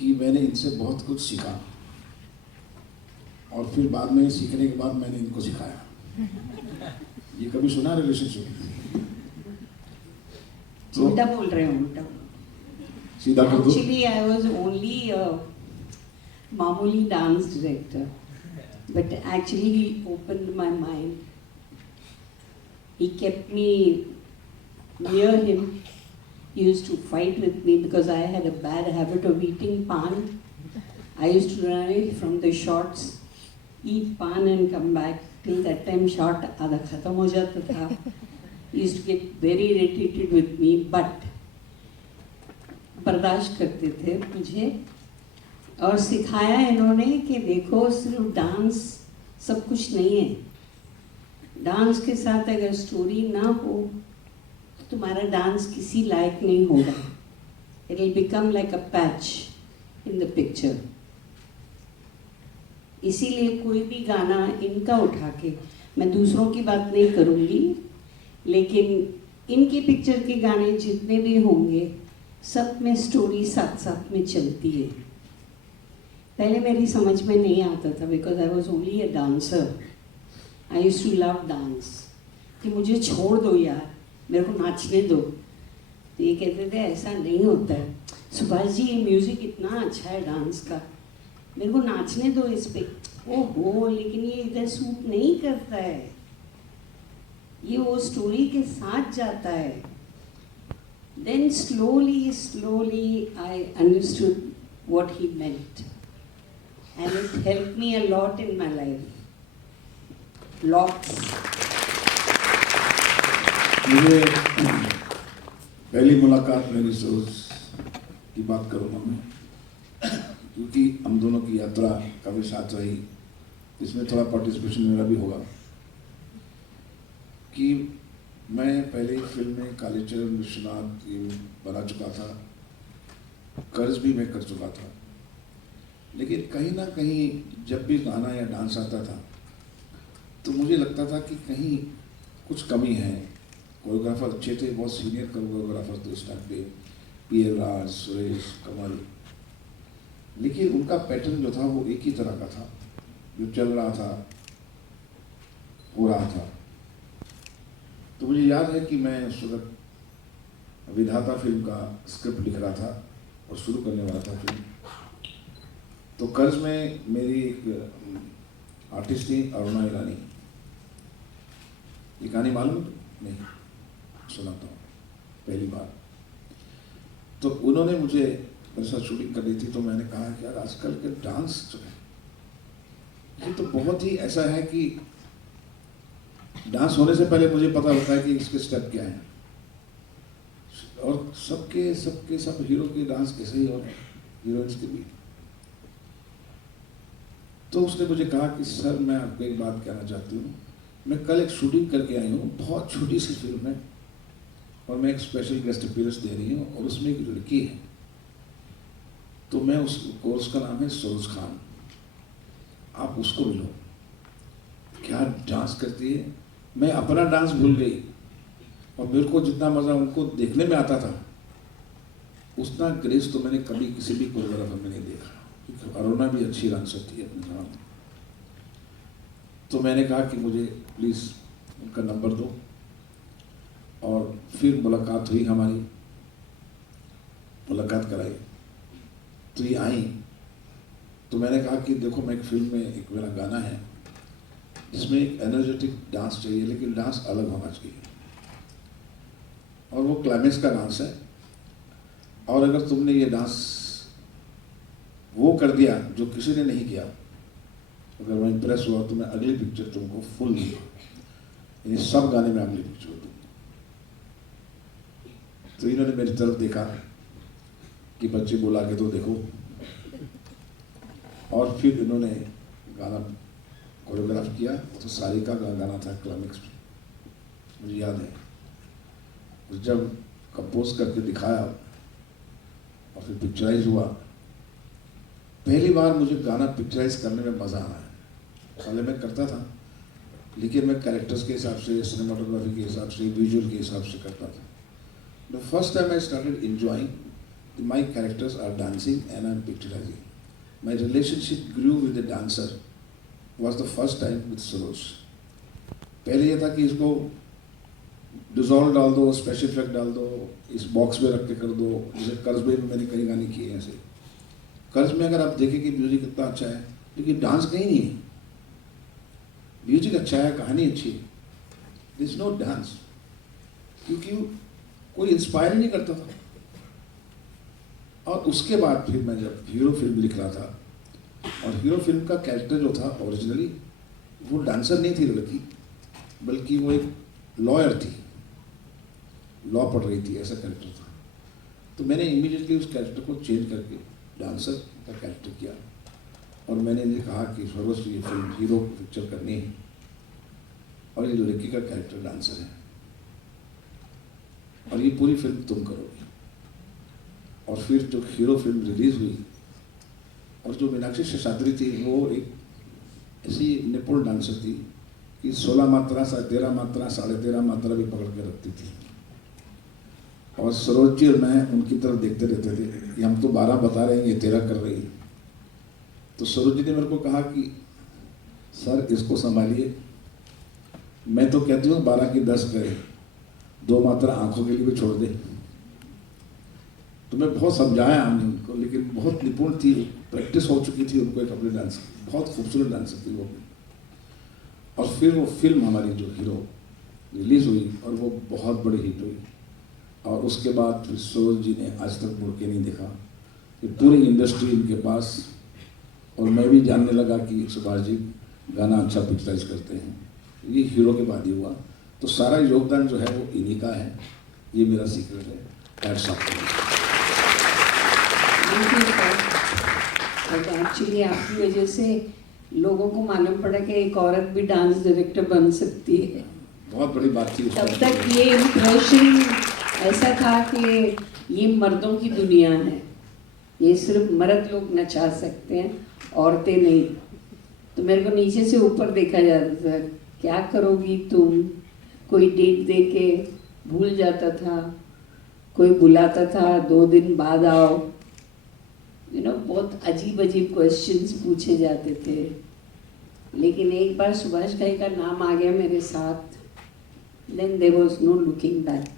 कि मैंने इनसे बहुत कुछ सीखा और फिर बाद में सीखने के बाद मैंने इनको सिखाया। ये कभी सुना रिलेशनशिप? तो उल्टा बोल रहे हो, उल्टा सीधा कर दो। एक्चुअली आई वाज ओनली मामूली dance director, but actually he opened my mind. He kept me near him. He used to fight with me because I had a bad habit of eating pan. I used to run away from the shots, eat pan and come back. Till that time shot आधा खत्म हो जाता था. He used to get very irritated with me, but बर्दाश्त करते थे मुझे और सिखाया इन्होंने कि देखो सिर्फ डांस सब कुछ नहीं है. डांस के साथ अगर स्टोरी ना हो तो तुम्हारा डांस किसी लायक नहीं होगा. It will become like a patch in the picture. इसीलिए कोई भी गाना इनका उठा के, मैं दूसरों की बात नहीं करूँगी, लेकिन इनकी पिक्चर के गाने जितने भी होंगे सब में स्टोरी साथ साथ में चलती है. पहले मेरी समझ में नहीं आता था because I was only a dancer. I used to love dance कि मुझे छोड़ दो यार, मेरे को नाचने दो. तो ये कहते थे ऐसा नहीं होता है सुभाष जी, ये म्यूज़िक इतना अच्छा है डांस का, मेरे को नाचने दो इस पे. ओहो, लेकिन ये इधर सूट नहीं करता है, ये वो स्टोरी के साथ जाता है. Then slowly I understood what he meant. And it helped me a lot in my life. Lots. मुझे पहली मुलाकात मेरी सोच की बात करूँगा मैं, क्योंकि हम दोनों की यात्रा काफ़ी साथ रही, इसमें थोड़ा पार्टिसिपेशन मेरा भी होगा. कि मैं पहले फिल्म में कालीचरण विश्वनाथ ये बना चुका था, कर्ज भी मैं कर चुका था, लेकिन कहीं ना कहीं जब भी गाना या डांस आता था तो मुझे लगता था कि कहीं कुछ कमी है. कोरियोग्राफर अच्छे थे, बहुत सीनियर कोरियोग्राफर थे उस टाइम पे, पी.एल. राज, सुरेश, कमल, लेकिन उनका पैटर्न जो था वो एक ही तरह का था, जो चल रहा था, हो रहा था. तो मुझे याद है कि मैं उस वक्त विधाता फिल्म का स्क्रिप्ट लिख रहा था और शुरू करने वाला था फिल्म. तो कर्ज में मेरी एक आर्टिस्ट थी अरुणा ईरानी. ये कहानी मालूम नहीं, सुनाता हूँ पहली बार. तो उन्होंने मुझे मेरे साथ शूटिंग करनी थी, तो मैंने कहा कि यार आजकल के डांस जो है ये तो बहुत ही ऐसा है कि डांस होने से पहले मुझे पता होता है कि इसके स्टेप क्या हैं, और सब हीरो के डांस कैसे ही और हीरोइंस के भी. तो उसने मुझे कहा कि सर मैं आपको एक बात कहना चाहती हूँ, मैं कल एक शूटिंग करके आई हूँ, बहुत छोटी सी फिल्म है और मैं एक स्पेशल गेस्ट अपीयरेंस दे रही हूँ और उसमें एक लड़की है. तो मैं उस कोर्स का नाम है सरोज खान, आप उसको मिलो. क्या डांस करती है, मैं अपना डांस भूल गई और मेरे को जितना मज़ा उनको देखने में आता था उतना ग्रेस तो मैंने कभी किसी भी कोरियोग्राफर में नहीं देखा. अरुणा भी अच्छी डांसर थी अपने जमाने में. तो मैंने कहा कि मुझे प्लीज़ उनका नंबर दो, और फिर मुलाकात हुई हमारी, मुलाकात कराई. तो ये आई, तो मैंने कहा कि देखो मैं एक फिल्म में एक मेरा गाना है जिसमें एक एनर्जेटिक डांस चाहिए, लेकिन डांस अलग होना चाहिए, और वो क्लाइमेक्स का डांस है. और अगर तुमने ये डांस वो कर दिया जो किसी ने नहीं किया, अगर मैं इम्प्रेस हुआ तो मैं अगली पिक्चर तुमको फुल दूंगा, यानी सब गाने में अगली पिक्चर दूंगा. तो इन्होंने मेरी तरफ देखा कि बच्चे बुला के तो देखो, और फिर इन्होंने गाना कोरियोग्राफ किया. तो सारिका का गाना था क्लाइमेक्स में, मुझे याद है. जब कंपोज करके दिखाया और फिर पिक्चराइज हुआ, पहली बार मुझे गाना पिक्चराइज करने में मज़ा आया. पहले मैं करता था, लेकिन मैं कैरेक्टर्स के हिसाब से, सिनेमाटोग्राफी के हिसाब से, विजुअल के हिसाब से करता था. The first time I started enjoying my characters are dancing and I'm picturizing. My relationship grew with the dancer was the first time with Saroj. पहले ये था कि इसको डिजॉल्व डाल दो, स्पेशल इफेक्ट डाल दो, इस बॉक्स में रख के कर दो, जैसे कर्ज में मैंने कई गाने किए हैं ऐसे। कर्ज में अगर आप देखें कि म्यूजिक कितना अच्छा है, लेकिन डांस कहीं नहीं है। म्यूजिक अच्छा है, कहानी अच्छी है, देयर इज नो डांस, क्योंकि कोई इंस्पायर नहीं करता था। और उसके बाद फिर मैं जब हीरो फिल्म लिख रहा था, और हीरो फिल्म का कैरेक्टर जो था ओरिजिनली, वो डांसर नहीं थी लड़की, बल्कि वो एक लॉयर थी, लॉ पढ़ रही थी, ऐसा कैरेक्टर था। तो मैंने इमीडिएटली उस कैरेक्टर को चेंज करके डांसर का कैरेक्टर किया, और मैंने इन्हें कहा कि सरोज ये फिल्म हीरो पिक्चर करनी है, और ये लड़की का कैरेक्टर डांसर है, और ये पूरी फिल्म तुम करोगे। और फिर जो हीरो फिल्म रिलीज हुई, और जो मीनाक्षी शेषाद्री थी, वो एक ऐसी निपुण डांसर थी कि 16 मात्रा, 13 मात्रा, 13.5 मात्रा भी पकड़ के रखती थी। और सरोज जी और मैं उनकी तरफ देखते रहते थे कि हम तो 12 बता रहे हैं, ये 13 कर रही है। तो सरोज जी ने मेरे को कहा कि सर इसको संभालिए, मैं तो कहती हूँ 12 की 10 करे, 2 मात्रा आंखों के लिए भी छोड़ दे। तो मैं बहुत समझाया हमने उनको, लेकिन बहुत निपुण थी, प्रैक्टिस हो चुकी थी उनको एक अपने डांस की, बहुत खूबसूरत डांसर थी वो। और फिर वो फिल्म हमारी जो हीरो रिलीज़ हुई, और वो बहुत बड़ी हिट हुई। और उसके बाद फिर सरोज जी ने आज तक मुड़ के नहीं देखा, कि पूरी इंडस्ट्री इनके पास, और मैं भी जानने लगा कि सुभाष जी गाना अच्छा पिक्चराइज करते हैं। ये हीरो के बाद ही हुआ, तो सारा योगदान जो है वो इन्हीं का है, ये मेरा सीक्रेट है। एक्चुअली आपकी वजह से लोगों को मालूम पड़ा कि एक औरत भी डांस डायरेक्टर बन सकती है। बहुत बड़ी बात थी। तब तक ये इम्प्रेशन ऐसा था कि ये मर्दों की दुनिया है, ये सिर्फ मर्द लोग नचा सकते हैं, औरतें नहीं। तो मेरे को नीचे से ऊपर देखा जाता था, क्या करोगी तुम, कोई डेट दे के भूल जाता था, कोई बुलाता था 2 दिन बाद आओ, बहुत अजीब अजीब क्वेश्चंस पूछे जाते थे। लेकिन एक बार सुभाष भाई का नाम आ गया मेरे साथ, then there was no looking back.